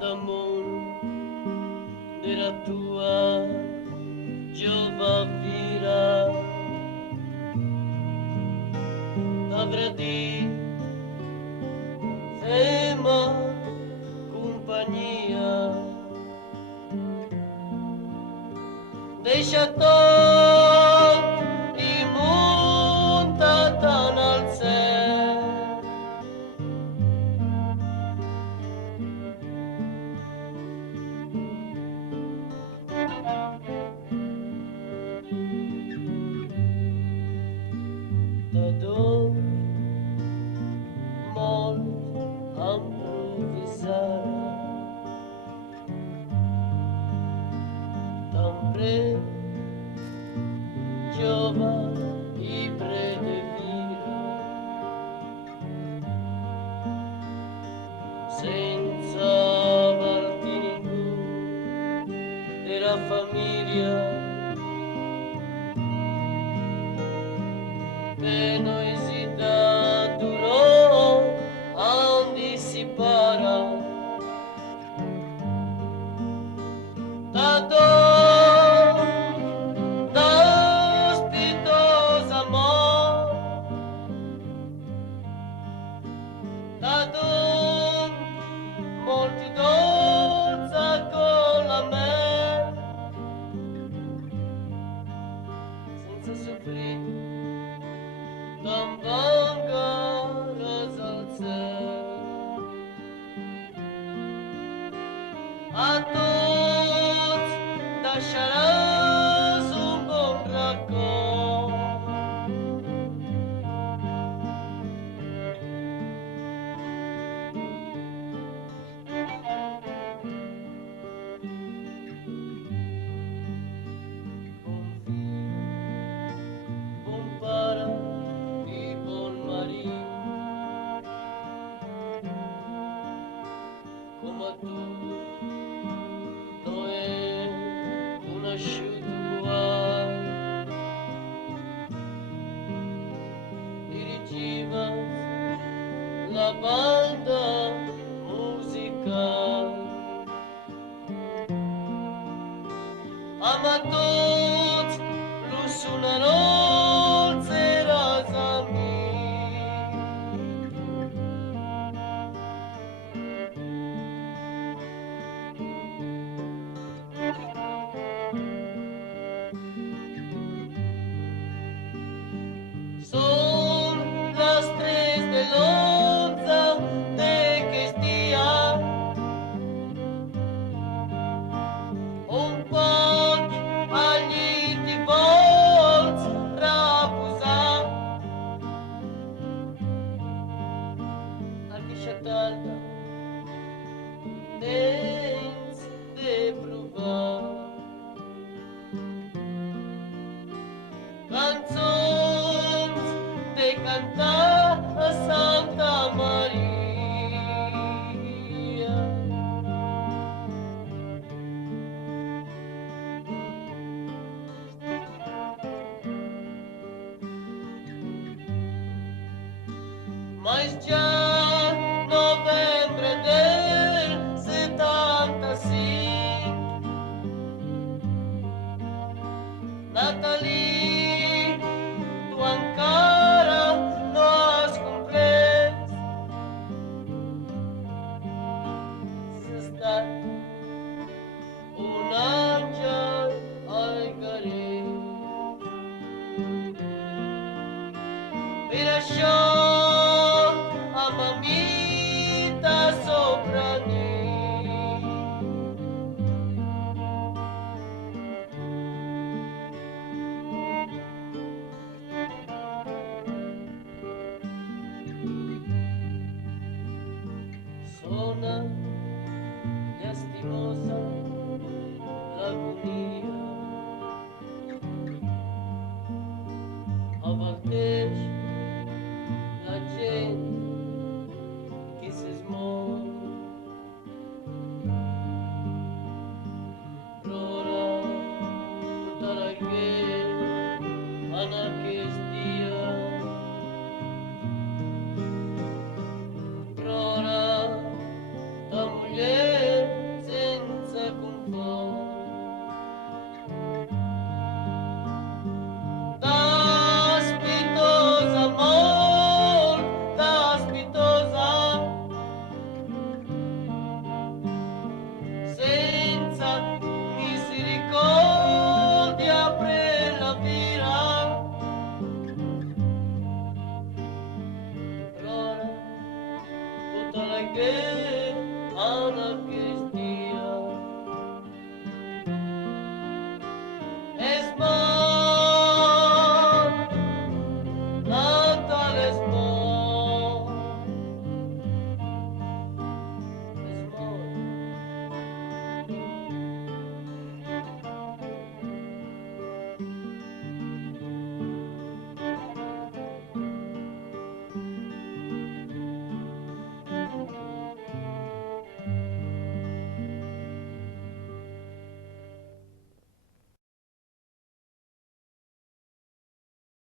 damunt de la tua jove vida. T'avrà dit, fem-me companyia, deixa tot i munta't en el cel. T'ador molt improvisada, sempre jove i ple de vida, sense avertir ningú de la família, que no hesita dolor en dissipar-ho. T'ador d'espitós amor, t'ador molt i dolça com la mel, sense sofrir te'n vengaràs al cel. A tots deixaràs un bon record. Bon fill, bon pare i bon marit, com a tu no he conegut igual. Dirigives la banda musical, amb a tots los sonerols eres amic. Són les 3 de l'11 d'aquest dia, un poc al llit i vols reposar. Aquesta tarda tens de provar cançons de cantar a Santa Maria. Mas ja novembre del 75, Natalie, tu encara no has complert. Has estat un àngel al carrer. Per això amb mi t'has sorprenit. Sona llastimosa l'agonia, averteix